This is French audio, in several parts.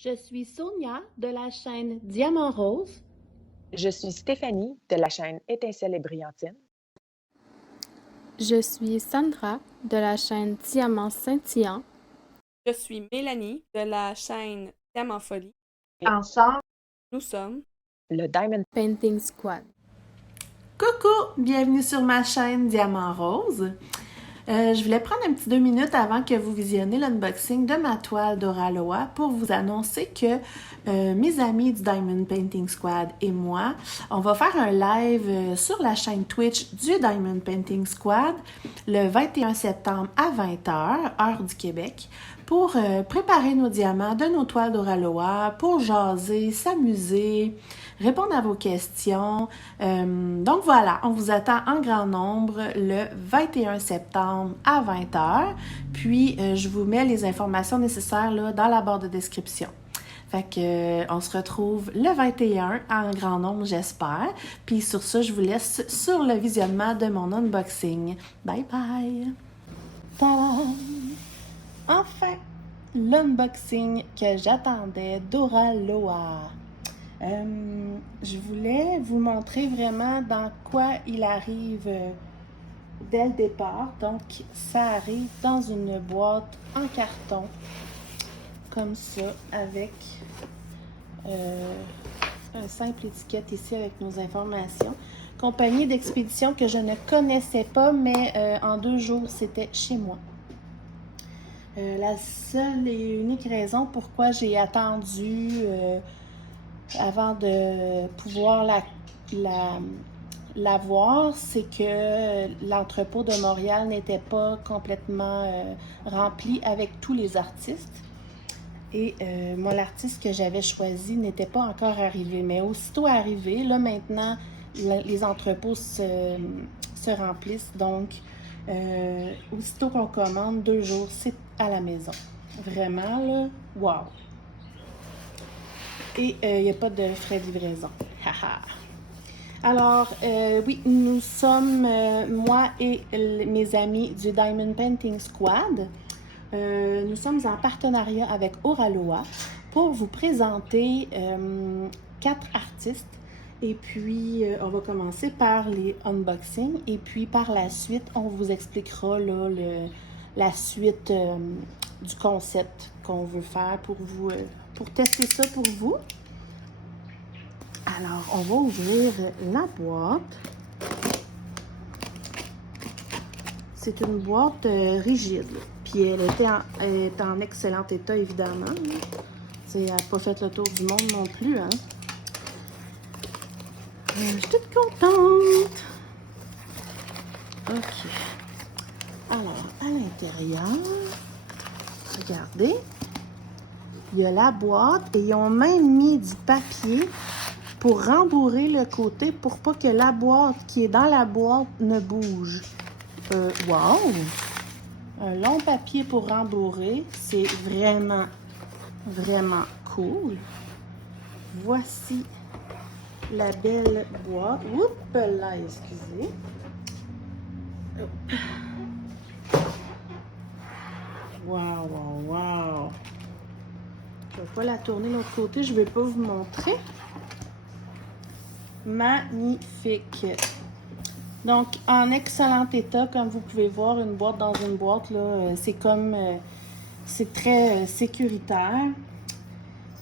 Je suis Sonia de la chaîne Diamant Rose. Je suis Stéphanie de la chaîne Étincelle et Brillantine. Je suis Sandra de la chaîne Diamant Scintillant. Je suis Mélanie de la chaîne Diamant Folie. Et ensemble, nous sommes le Diamond Painting Squad. Coucou, bienvenue sur ma chaîne Diamant Rose. Je voulais prendre un petit 2 minutes avant que vous visionnez l'unboxing de ma toile d'Oraloa pour vous annoncer que mes amis du Diamond Painting Squad et moi, on va faire un live sur la chaîne Twitch du Diamond Painting Squad le 21 septembre à 20h, heure du Québec, pour préparer nos diamants de nos toiles d'Oraloa, pour jaser, s'amuser, répondre à vos questions. Donc voilà, on vous attend en grand nombre le 21 septembre à 20h. Puis, je vous mets les informations nécessaires là, dans la barre de description. Fait que, on se retrouve le 21 en grand nombre, j'espère. Puis sur ça, je vous laisse sur le visionnement de mon unboxing. Bye bye! Tadam! Enfin, l'unboxing que j'attendais d'Oraloa. Je voulais vous montrer vraiment dans quoi il arrive dès le départ. Donc, ça arrive dans une boîte en carton, comme ça, avec un simple étiquette ici avec nos informations. Compagnie d'expédition que je ne connaissais pas, mais en 2 jours, c'était chez moi. La seule et unique raison pourquoi j'ai attendu avant de pouvoir la voir, c'est que l'entrepôt de Montréal n'était pas complètement rempli avec tous les artistes. Et moi, l'artiste que j'avais choisi n'était pas encore arrivé. Mais aussitôt arrivé, là maintenant, les entrepôts se remplissent. Donc, aussitôt qu'on commande, 2 jours, c'est à la maison. Vraiment, là, wow! Et il n'y a pas de frais de livraison. Alors, oui, nous sommes, moi et mes amis du Diamond Painting Squad, nous sommes en partenariat avec Oraloa pour vous présenter 4 artistes. Et puis, on va commencer par les unboxings. Et puis, par la suite, on vous expliquera là, la suite du concept qu'on veut faire pour vous, pour tester ça pour vous. Alors, on va ouvrir la boîte. C'est une boîte rigide. Puis elle est en excellent état, évidemment. Elle n'a pas fait le tour du monde non plus. Hein? Je suis toute contente. OK. Alors, à l'intérieur, regardez, il y a la boîte et ils ont même mis du papier pour rembourrer le côté pour pas que la boîte qui est dans la boîte ne bouge. Wow! Un long papier pour rembourrer. C'est vraiment, vraiment cool. Voici la belle boîte. Oups là, excusez. Wow, wow, wow! Je vais pas la tourner de l'autre côté. Je vais pas vous montrer. Magnifique. Donc, en excellent état, comme vous pouvez voir, une boîte dans une boîte, là, c'est comme, c'est très sécuritaire.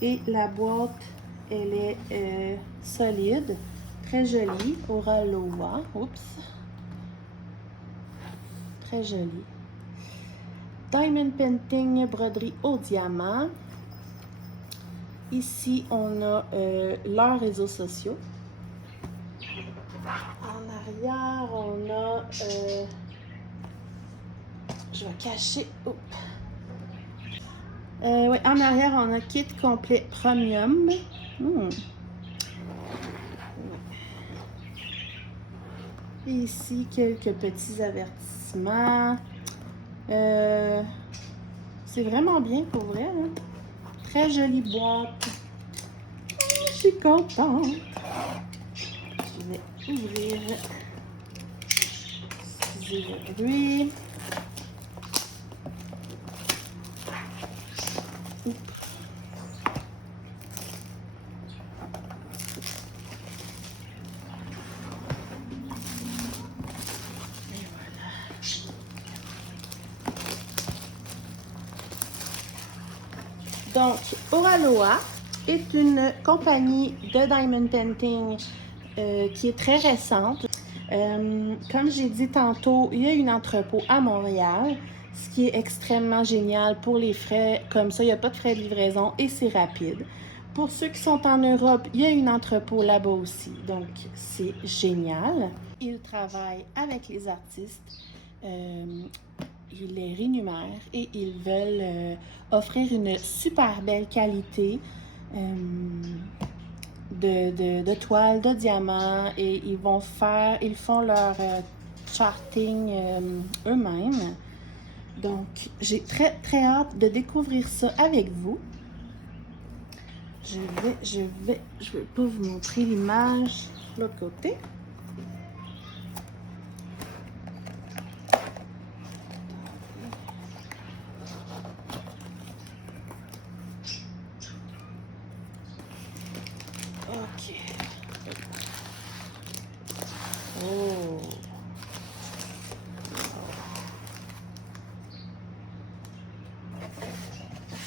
Et la boîte, elle est solide, très jolie, Oraloa. Oups. Très jolie. Diamond Painting, broderie au diamant. Ici, on a leurs réseaux sociaux. En arrière, on a... je vais cacher... oui, en arrière, on a kit complet premium. Et ici, quelques petits avertissements. C'est vraiment bien pour vrai. Hein? Très jolie boîte. Je suis contente. Je vais ouvrir. Excusez le bruit. Donc, Oraloa est une compagnie de diamond painting qui est très récente. Comme j'ai dit tantôt, il y a une entrepôt à Montréal, ce qui est extrêmement génial pour les frais. Comme ça, il n'y a pas de frais de livraison et c'est rapide. Pour ceux qui sont en Europe, il y a une entrepôt là-bas aussi, donc c'est génial. Ils travaillent avec les artistes, ils les rémunèrent et ils veulent offrir une super belle qualité de toiles, de diamants et ils font leur charting eux-mêmes. Donc, j'ai très très hâte de découvrir ça avec vous. Je vais pas vous montrer l'image de l'autre côté. Ok. Oh.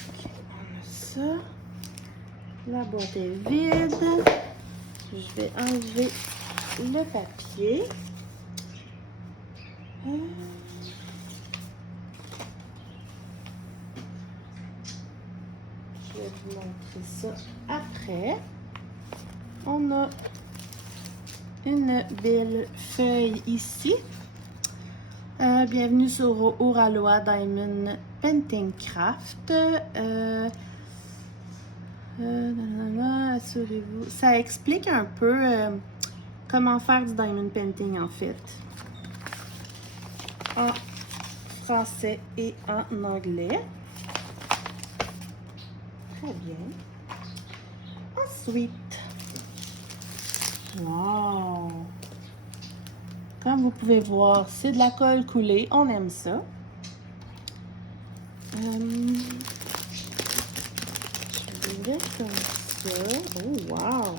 Ok, on a ça. La boîte est vide. Je vais enlever le papier. Je vais vous montrer ça après. On a une belle feuille ici. Bienvenue sur Oraloa Diamond Painting Craft. Assurez-vous. Ça explique un peu comment faire du diamond painting en fait. En français et en anglais. Très bien. Ensuite, wow! Comme vous pouvez voir, c'est de la colle coulée. On aime ça. Je vais comme ça. Oh, wow!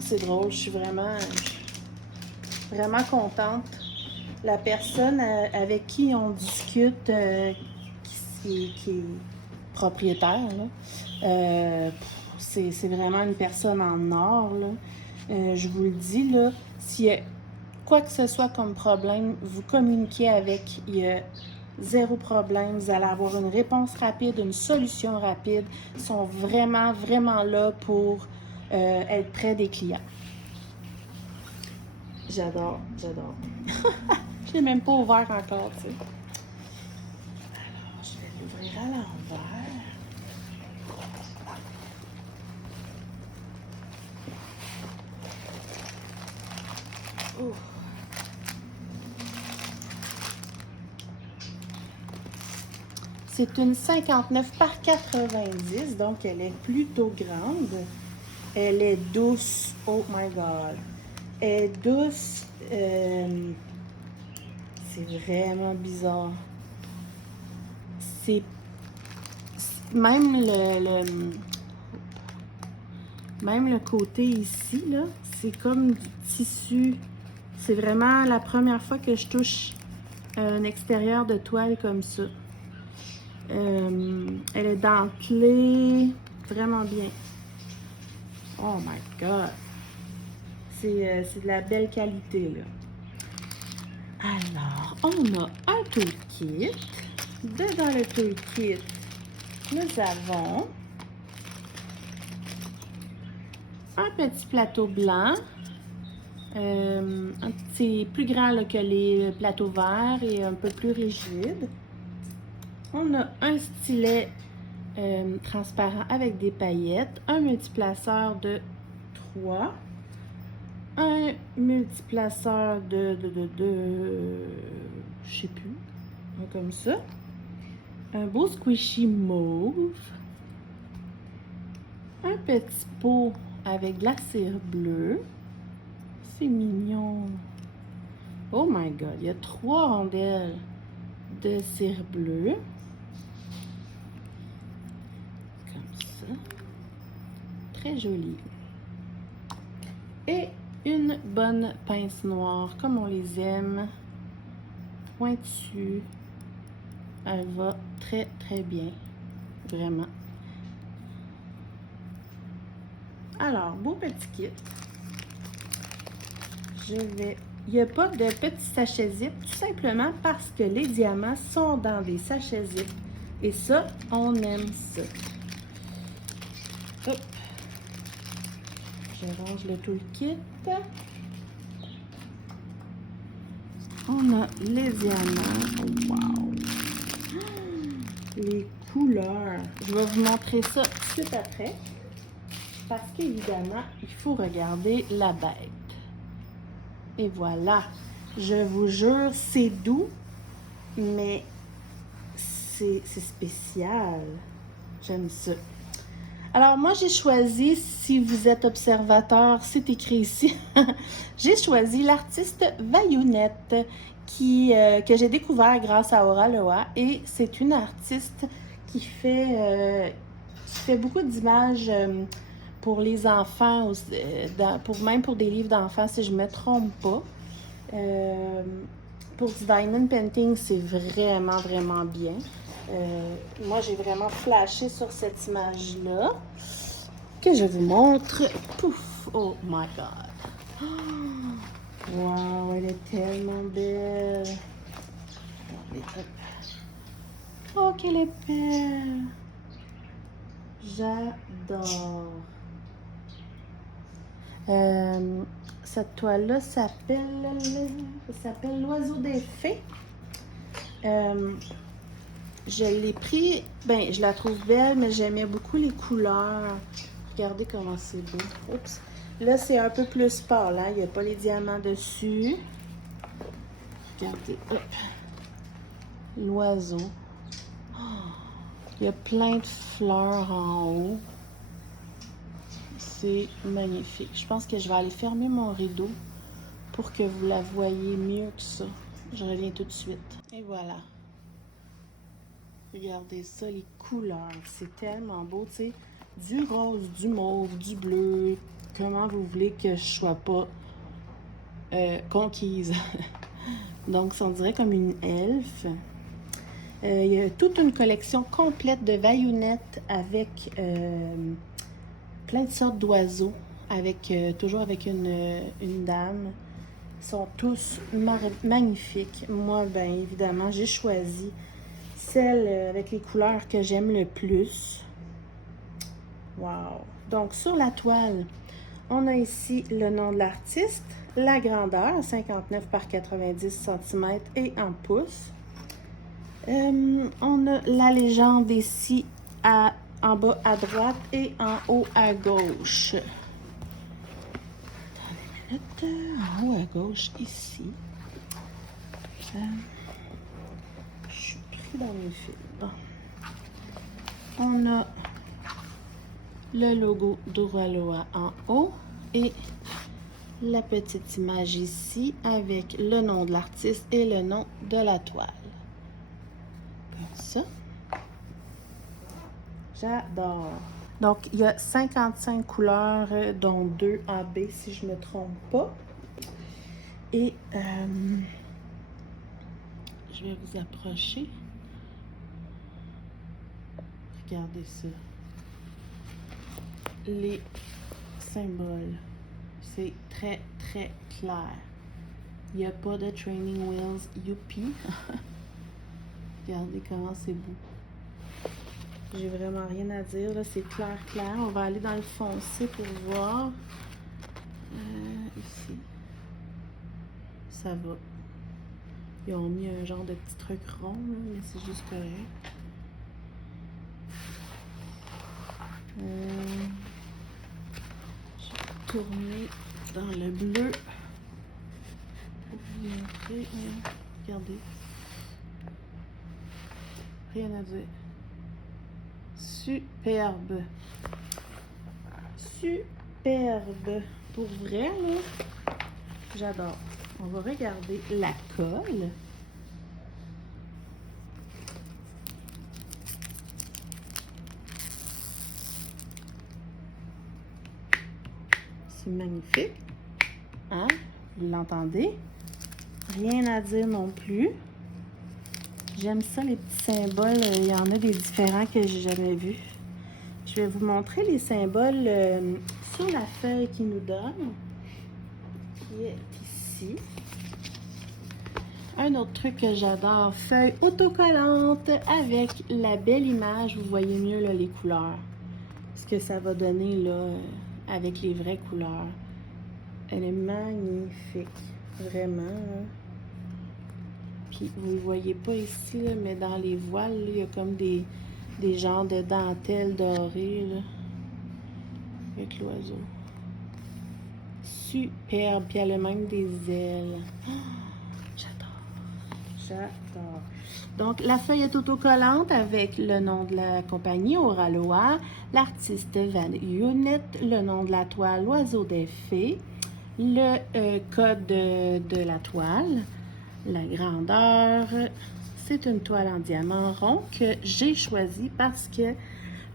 C'est drôle, je suis vraiment contente. La personne avec qui on discute, qui est propriétaire, là, c'est vraiment une personne en or. Là. Je vous le dis, là, s'il y a quoi que ce soit comme problème, vous communiquez avec, il y a zéro problème. Vous allez avoir une réponse rapide, une solution rapide. Ils sont vraiment, vraiment là pour être près des clients. J'adore, j'adore. Je l'ai même pas ouvert encore, tu sais. Alors, je vais l'ouvrir à l'envers. Oh. C'est une 59 par 90, donc elle est plutôt grande. Elle est douce. Oh my God. Elle est douce. C'est vraiment bizarre. C'est même même le côté ici, là, c'est comme du tissu. C'est vraiment la première fois que je touche un extérieur de toile comme ça. Elle est dentelée, vraiment bien. Oh my God! C'est de la belle qualité, là. Alors, on a un toolkit. Dedans le toolkit, nous avons un petit plateau blanc. C'est plus grand là, que les plateaux verts et un peu plus rigide. On a un stylet transparent avec des paillettes, un multiplaceur de 3, un multiplaceur de je sais plus, comme ça, un beau squishy mauve, un petit pot avec de la cire bleue, c'est mignon. Oh my God, il y a 3 rondelles de cire bleue. Comme ça. Très joli. Et une bonne pince noire, comme on les aime. Pointue. Elle va très, très bien. Vraiment. Alors, beau petit kit. Il n'y a pas de petit sachet zip, tout simplement parce que les diamants sont dans des sachets zip. Et ça, on aime ça. Hop. Je range le toolkit. On a les diamants. Oh, wow! Les couleurs. Je vais vous montrer ça tout de suite après. Parce qu'évidemment, il faut regarder la bête. Et voilà. Je vous jure, c'est doux, mais c'est spécial. J'aime ça. Alors, moi, j'ai choisi, si vous êtes observateur, c'est écrit ici, j'ai choisi l'artiste Vayounette que j'ai découvert grâce à Aura Loa. Et c'est une artiste qui fait beaucoup d'images pour les enfants, même pour des livres d'enfants, si je ne me trompe pas. Pour du diamond painting, c'est vraiment, vraiment bien. Moi, j'ai vraiment flashé sur cette image-là que je vous montre. Pouf! Oh my God! Wow, elle est tellement belle! Oh, qu'elle est belle! J'adore! Cette toile-là s'appelle l'Oiseau des Fées. Je l'ai pris, je la trouve belle, mais j'aimais beaucoup les couleurs. Regardez comment c'est beau. Oups. Là, c'est un peu plus pâle, hein? Il n'y a pas les diamants dessus. Regardez, hop. L'oiseau. Oh, il y a plein de fleurs en haut. C'est magnifique. Je pense que je vais aller fermer mon rideau pour que vous la voyez mieux que ça. Je reviens tout de suite. Et voilà. Regardez ça, les couleurs. C'est tellement beau, tu sais. Du rose, du mauve, du bleu. Comment vous voulez que je sois pas conquise. Donc, on dirait comme une elfe. Il y a toute une collection complète de vaillonnettes avec plein de sortes d'oiseaux, toujours avec une dame. Ils sont tous magnifiques. Moi, bien évidemment, j'ai choisi celle avec les couleurs que j'aime le plus. Wow! Donc, sur la toile, on a ici le nom de l'artiste, la grandeur, 59 par 90 cm et en pouces. On a la légende ici en bas à droite et en haut à gauche. Attendez une minute. En haut à gauche, ici. Je suis pris dans mes fils. Bon. On a le logo d'Aura Loa en haut et la petite image ici avec le nom de l'artiste et le nom de la toile. Comme ça. J'adore. Donc, il y a 55 couleurs, dont 2 AB, si je ne me trompe pas. Et je vais vous approcher. Regardez ça. Les symboles. C'est très, très clair. Il n'y a pas de training wheels, youpi. Regardez comment c'est beau. J'ai vraiment rien à dire, là, c'est clair, clair. On va aller dans le foncé pour voir. Ici. Ça va. Ils ont mis un genre de petit truc rond, là, mais c'est juste correct. Je vais tourner dans le bleu pour vous montrer. Regardez. Rien à dire. Superbe. Superbe. Pour vrai, là, j'adore. On va regarder la colle. C'est magnifique. Hein? Vous l'entendez? Rien à dire non plus. J'aime ça, les petits symboles. Il y en a des différents que j'ai jamais vus. Je vais vous montrer les symboles sur la feuille qu'ils nous donne, qui est ici. Un autre truc que j'adore, feuille autocollante avec la belle image. Vous voyez mieux là, les couleurs. Ce que ça va donner là, avec les vraies couleurs. Elle est magnifique, vraiment. Là. Puis vous ne le voyez pas ici, là, mais dans les voiles, là, il y a comme des genres de dentelles dorées là, avec l'oiseau. Superbe, puis elle a même des ailes. Oh, j'adore. Donc, la feuille est autocollante avec le nom de la compagnie Oraloa, l'artiste Van Unit, le nom de la toile L'Oiseau des Fées, le code de la toile, la grandeur. C'est une toile en diamant rond que j'ai choisie parce que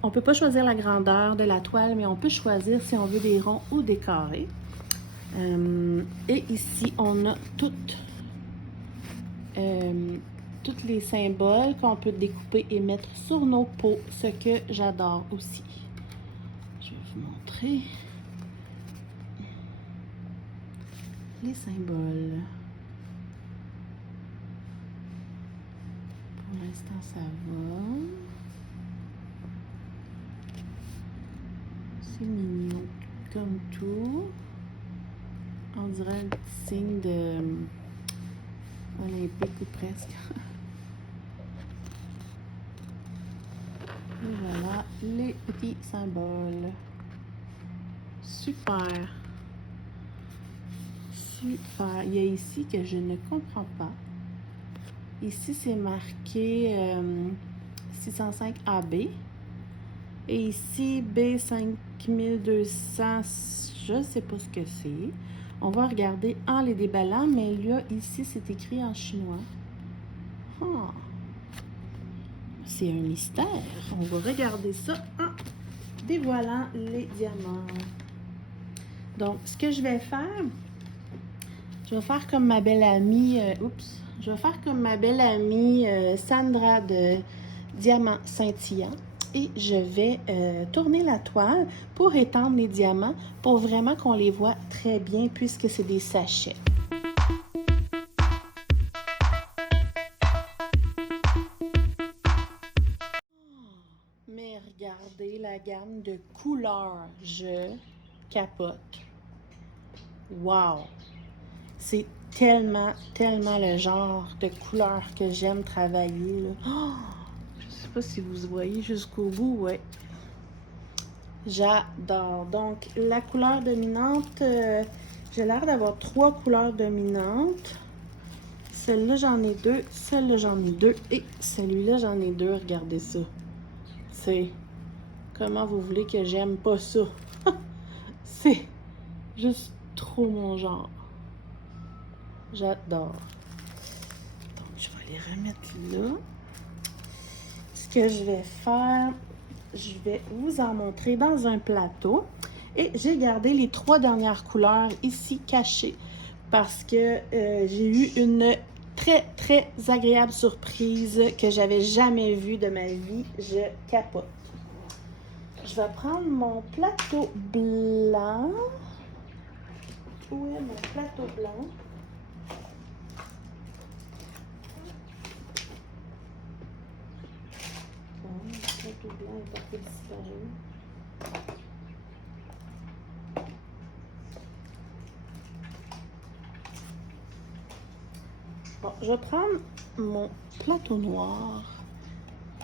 on ne peut pas choisir la grandeur de la toile, mais on peut choisir si on veut des ronds ou des carrés. Et ici, on a tous les symboles qu'on peut découper et mettre sur nos peaux, ce que j'adore aussi. Je vais vous montrer les symboles. Pour l'instant, ça va. C'est mignon comme tout. On dirait un petit signe de olympique ou presque. Et voilà les petits symboles. Super. Super. Il y a ici que je ne comprends pas. Ici, c'est marqué 605 AB. Et ici, B5200, je ne sais pas ce que c'est. On va regarder en les déballant, mais là, ici, c'est écrit en chinois. Oh. C'est un mystère. On va regarder ça en dévoilant les diamants. Donc, ce que je vais faire comme ma belle amie, je vais faire comme ma belle amie Sandra de Diamant Scintillant. Et je vais tourner la toile pour étendre les diamants pour vraiment qu'on les voit très bien puisque c'est des sachets. Mais regardez la gamme de couleurs. Je capote. Wow! C'est tellement le genre de couleurs que j'aime travailler. Là. Oh! Je sais pas si vous voyez jusqu'au bout, ouais. J'adore. Donc, la couleur dominante, j'ai l'air d'avoir 3 couleurs dominantes. Celle-là, j'en ai 2. Celle-là, j'en ai 2. Et celui-là, j'en ai 2. Regardez ça. C'est... Comment vous voulez que j'aime pas ça? C'est juste trop mon genre. J'adore. Donc, je vais les remettre là. Ce que je vais faire, je vais vous en montrer dans un plateau. Et j'ai gardé les 3 dernières couleurs ici cachées parce que j'ai eu une très agréable surprise que j'avais jamais vue de ma vie. Je capote. Je vais prendre mon plateau blanc. Où est mon plateau blanc? Bon, le plateau blanc est un peu disparu. Bon, je vais prendre mon plateau noir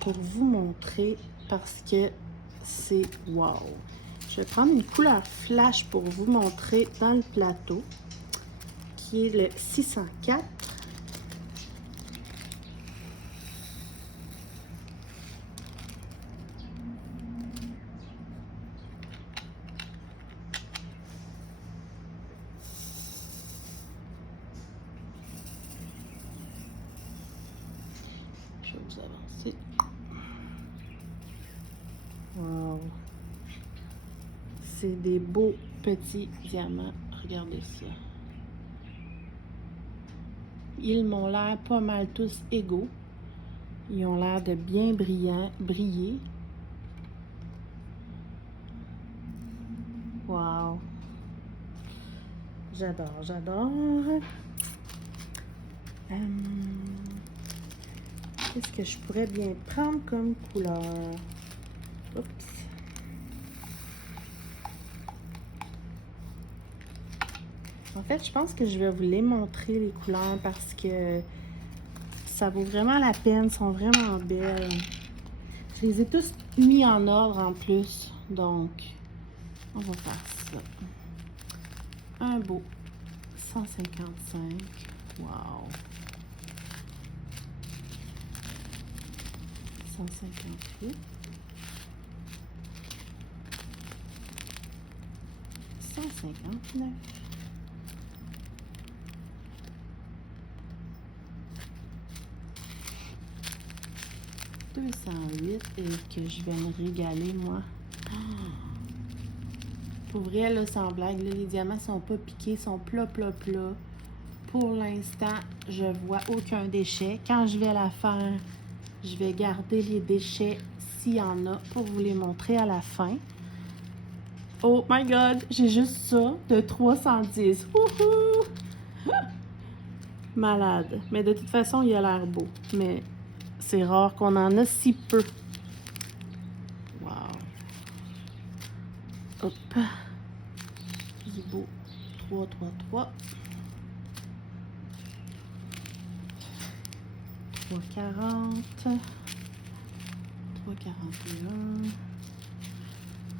pour vous montrer parce que c'est wow. Je vais prendre une couleur flash pour vous montrer dans le plateau qui est le 604. Je vais vous avancer. Wow. C'est des beaux petits diamants. Regardez ça. Ils m'ont l'air pas mal tous égaux. Ils ont l'air de bien briller. Wow! J'adore, j'adore. Qu'est-ce que je pourrais bien prendre comme couleur? Oups! En fait, je pense que je vais vous les montrer, les couleurs, parce que ça vaut vraiment la peine. Elles sont vraiment belles. Je les ai tous mis en ordre en plus. Donc, on va faire ça. Un beau 155. Wow! 158. 159. 208 et que je vais me régaler, moi. Pour vrai, là, sans blague, là, les diamants sont pas piqués, sont plats. Pour l'instant, je vois aucun déchet. Quand je vais la faire, je vais garder les déchets s'il y en a pour vous les montrer à la fin. Oh my God! J'ai juste ça de 310. Wouhou! Malade. Mais de toute façon, il a l'air beau. Mais c'est rare qu'on en a si peu. Wow. Hop. Du beau 333. 340. 341.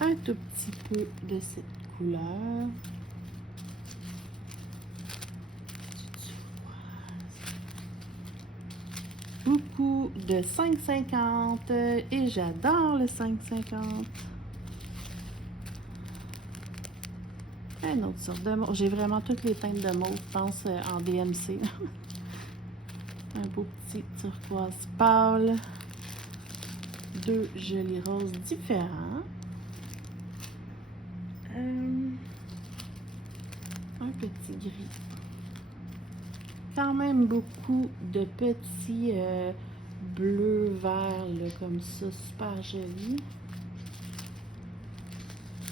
Un tout petit peu de cette couleur. Beaucoup de 5,50 et j'adore le 5,50. Une autre sorte de mauve. J'ai vraiment toutes les teintes de mauve, je pense, en DMC. Un beau petit turquoise pâle. Deux jolis roses différents. Un petit gris. Quand même beaucoup de petits bleus verts là, comme ça, super joli.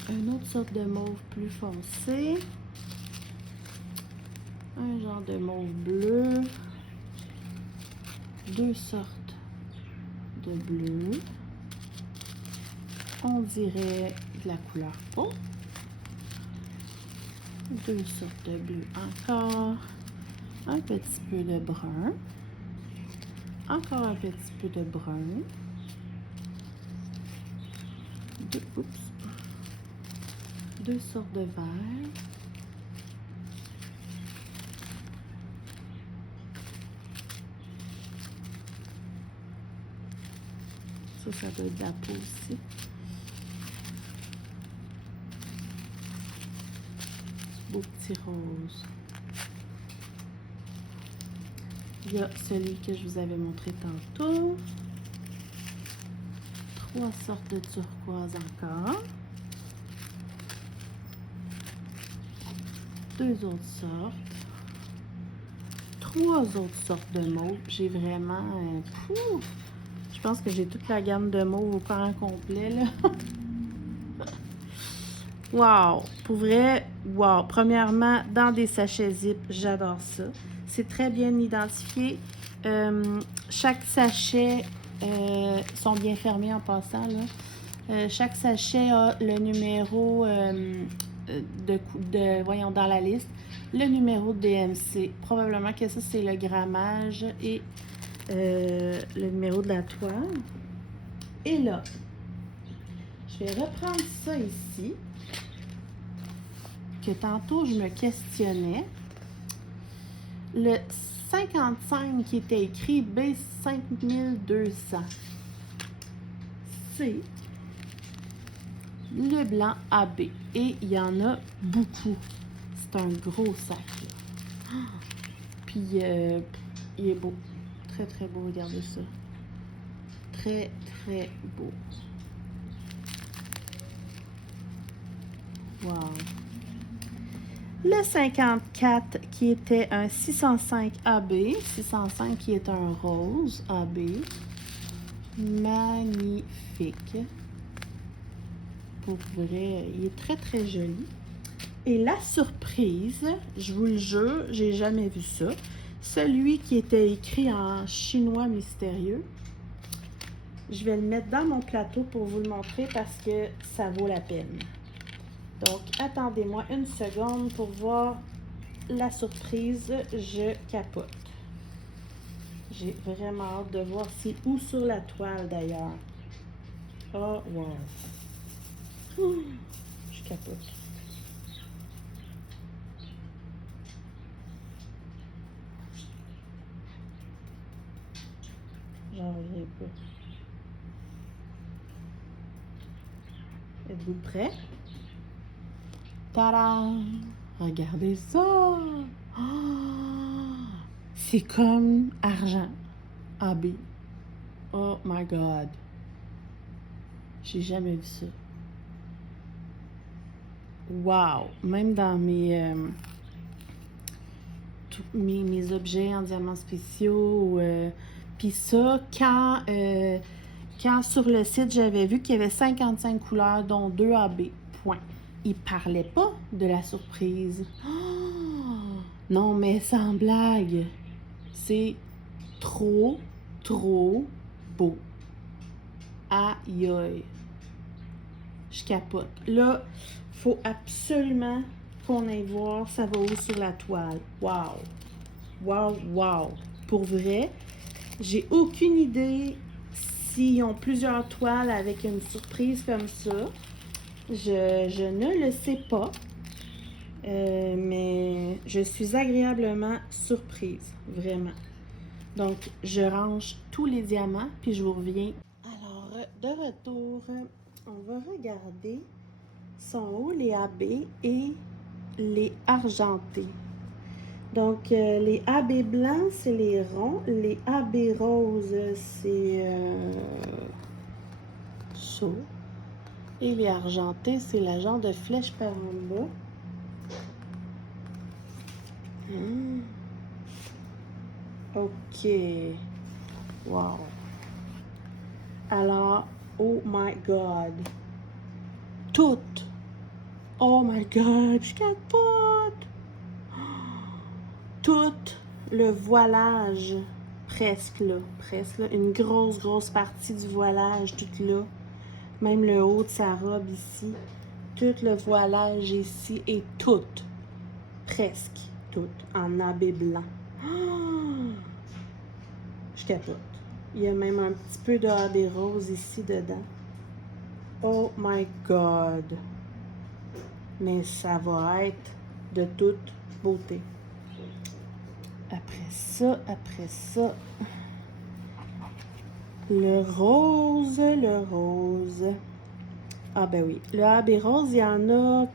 Une autre sorte de mauve plus foncé. Un genre de mauve bleu. Deux sortes de bleu. On dirait de la couleur peau. Deux sortes de bleu encore. Un petit peu de brun. Encore un petit peu de brun. Deux sortes de vert. Ça doit être de la peau aussi. Beau petit rose. Il y a celui que je vous avais montré tantôt. Trois sortes de turquoise encore. Deux autres sortes. Trois autres sortes de mauve. J'ai vraiment... je pense que j'ai toute la gamme de mauve au parent complet, là. Wow! Pour vrai, wow! Premièrement, dans des sachets zip, j'adore ça. C'est très bien identifié. Chaque sachet sont bien fermés en passant, là. Chaque sachet a le numéro voyons, dans la liste, le numéro de DMC. Probablement que ça, c'est le grammage et le numéro de la toile. Et là, je vais reprendre ça ici, que tantôt je me questionnais. Le 55 qui était écrit B5200, c'est le blanc AB. Et il y en a beaucoup. C'est un gros sac, là. Puis, il est beau. Très, très beau. Regardez ça. Très, très beau. Wow. Le 54 qui était un 605 AB. 605 qui est un rose AB. magnifique. Pour vrai, il est très très joli. Et la surprise, je vous le jure, j'ai jamais vu ça. Celui qui était écrit en chinois mystérieux. Je vais le mettre dans mon plateau pour vous le montrer parce que ça vaut la peine. Donc, attendez-moi une seconde pour voir la surprise. Je capote. J'ai vraiment hâte de voir c'est où sur la toile d'ailleurs. Oh, wow. Je capote. J'en reviens pas. Êtes-vous prêts? Tadam! Regardez ça! Ah! C'est comme argent. AB. Oh my God. J'ai jamais vu ça. Wow! Même dans mes objets en diamants spéciaux. Puis ça, quand sur le site, j'avais vu qu'il y avait 55 couleurs, dont 2 AB. Point. Il parlait pas de la surprise. Oh! Non, mais sans blague. C'est trop beau. Aïe aïe. Je capote. Là, faut absolument qu'on aille voir ça va où sur la toile. Wow. Wow, wow. Pour vrai, j'ai aucune idée s'ils ont plusieurs toiles avec une surprise comme ça. Je ne le sais pas. Mais je suis agréablement surprise. Vraiment. Donc, je range tous les diamants, puis je vous reviens. Alors, de retour, on va regarder sont où les AB et les argentés. Donc, les AB blancs, c'est les ronds. Les AB roses, c'est ça. Et les argentés, c'est la genre de flèche par en bas. OK. Wow. Alors, oh my God. Toutes. Oh my God, je capote. Tout le voilage, presque là, une grosse partie du voilage, tout là. Même le haut de sa robe ici. Tout le voilage ici et tout, presque tout, en habit blanc. Je capote. Il y a même un petit peu de habit rose ici dedans. Oh my God! Mais ça va être de toute beauté. Après ça, le rose. Ah ben oui, le habit rose, il y en a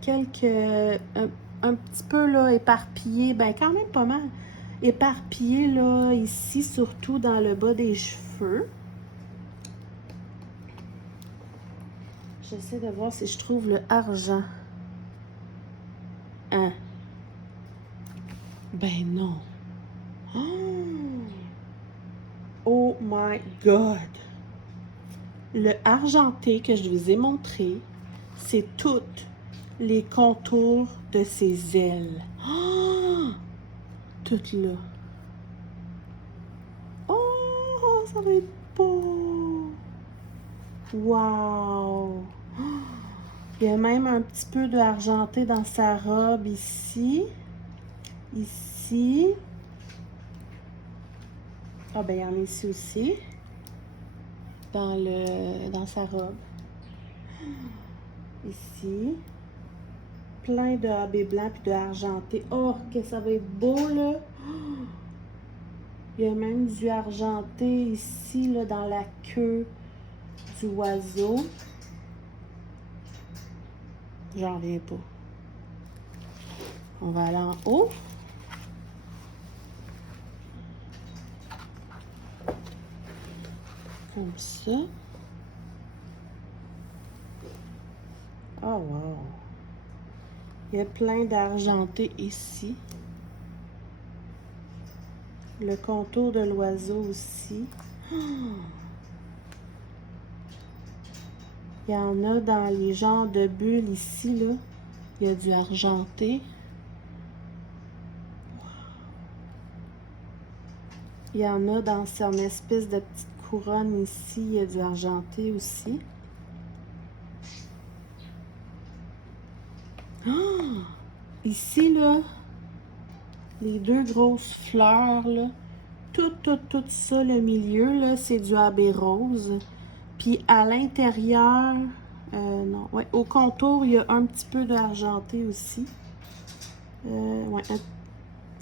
quelques, un petit peu là éparpillé, ben quand même pas mal éparpillé là, ici, surtout dans le bas des cheveux. J'essaie de voir si je trouve le argent. Hein? Ben non. Oh my God! Le argenté que je vous ai montré, c'est toutes les contours de ses ailes. Toutes là. Oh, ça va être beau! Wow! Il y a même un petit peu de argenté dans sa robe ici. Ici. Ah ben il y en a ici aussi. Dans sa robe. Ici. Plein de habits blancs puis de argenté. Oh, que ça va être beau là! Il y a même du argenté ici, là, dans la queue du oiseau. J'en reviens pas. On va aller en haut. Comme ça. Oh wow! Il y a plein d'argenté ici. Le contour de l'oiseau aussi. Il y en a dans les genres de bulles ici, là. Il y a du argenté. Il y en a dans cette espèce de petite couronne ici. Il y a du argenté aussi. Ah! Ici, là, les deux grosses fleurs, là, tout ça, le milieu, là, c'est du abbé rose. Puis à l'intérieur, non, ouais, au contour, il y a un petit peu d'argenté aussi. Ouais,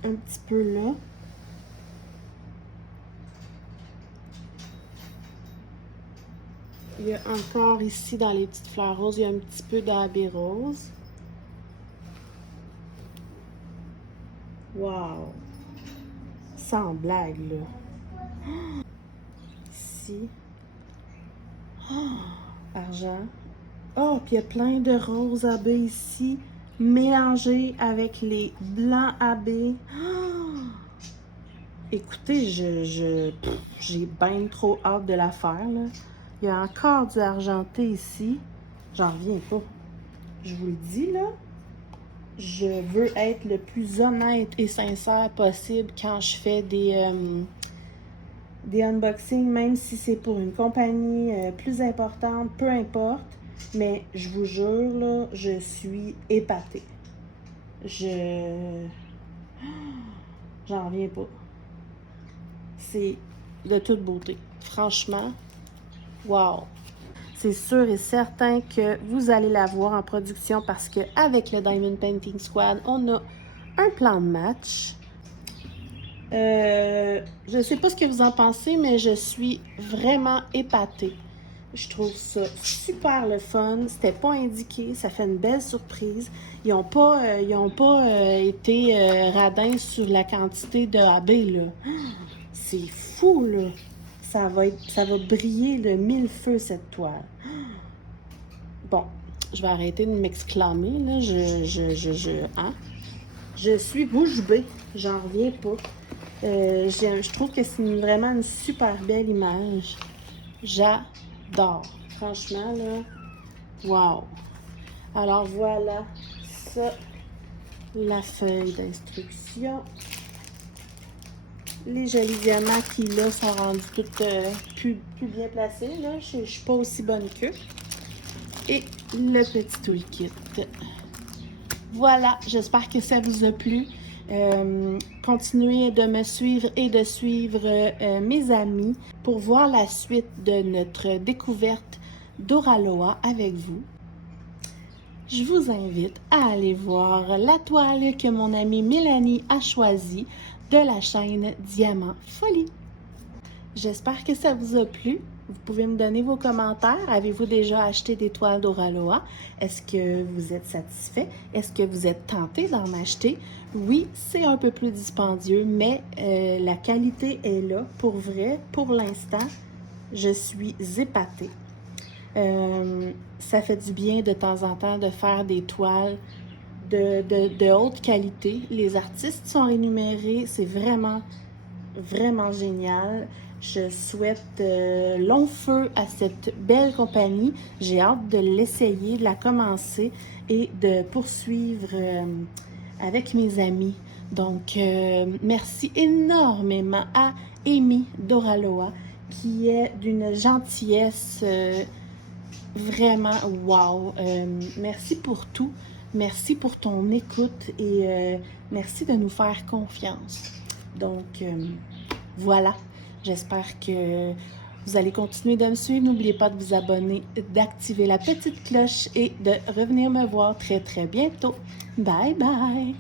un petit peu là. Il y a encore ici, dans les petites fleurs roses, il y a un petit peu d'abbé rose. Wow! Sans blague, là. Ici. Argent. Oh, puis il y a plein de roses abbés ici, mélangés avec les blancs abbés. Écoutez, j'ai bien trop hâte de la faire, là. Il y a encore du argenté ici. J'en reviens pas. Je vous le dis, là. Je veux être le plus honnête et sincère possible quand je fais des unboxings, même si c'est pour une compagnie plus importante, peu importe. Mais je vous jure, là, je suis épatée. J'en reviens pas. C'est de toute beauté. Franchement, wow! C'est sûr et certain que vous allez la voir en production parce qu'avec le Diamond Painting Squad, on a un plan de match. Je ne sais pas ce que vous en pensez, mais je suis vraiment épatée. Je trouve ça super le fun. C'était pas indiqué. Ça fait une belle surprise. Ils n'ont pas été radins sur la quantité de AB, là. C'est fou, là. Ça va briller de mille feux, cette toile. Bon, je vais arrêter de m'exclamer, là. Je suis bouche bée. J'en reviens pas. Je trouve que c'est vraiment une super belle image. J'adore. Franchement, là, wow. Alors, voilà ça, la feuille d'instruction. Les jolis diamants qui, là, sont rendus tout plus bien placés, là. Je suis pas aussi bonne qu'eux. Et le petit toolkit. Voilà, j'espère que ça vous a plu. Continuez de me suivre et de suivre mes amis pour voir la suite de notre découverte d'Oraloa avec vous. Je vous invite à aller voir la toile que mon amie Mélanie a choisie de la chaîne Diamant Folie. J'espère que ça vous a plu. Vous pouvez me donner vos commentaires. Avez-vous déjà acheté des toiles d'Oraloa? Est-ce que vous êtes satisfait? Est-ce que vous êtes tenté d'en acheter? Oui, c'est un peu plus dispendieux, mais la qualité est là. Pour vrai, pour l'instant, je suis épatée. Ça fait du bien de temps en temps de faire des toiles de haute qualité. Les artistes sont rémunérés. C'est vraiment, vraiment génial. Je souhaite long feu à cette belle compagnie. J'ai hâte de l'essayer, de la commencer et de poursuivre avec mes amis. Donc, merci énormément à Amy d'Oraloa qui est d'une gentillesse vraiment wow. Merci pour tout. Merci pour ton écoute et merci de nous faire confiance. Donc, voilà. J'espère que vous allez continuer de me suivre. N'oubliez pas de vous abonner, d'activer la petite cloche et de revenir me voir très, très bientôt. Bye bye!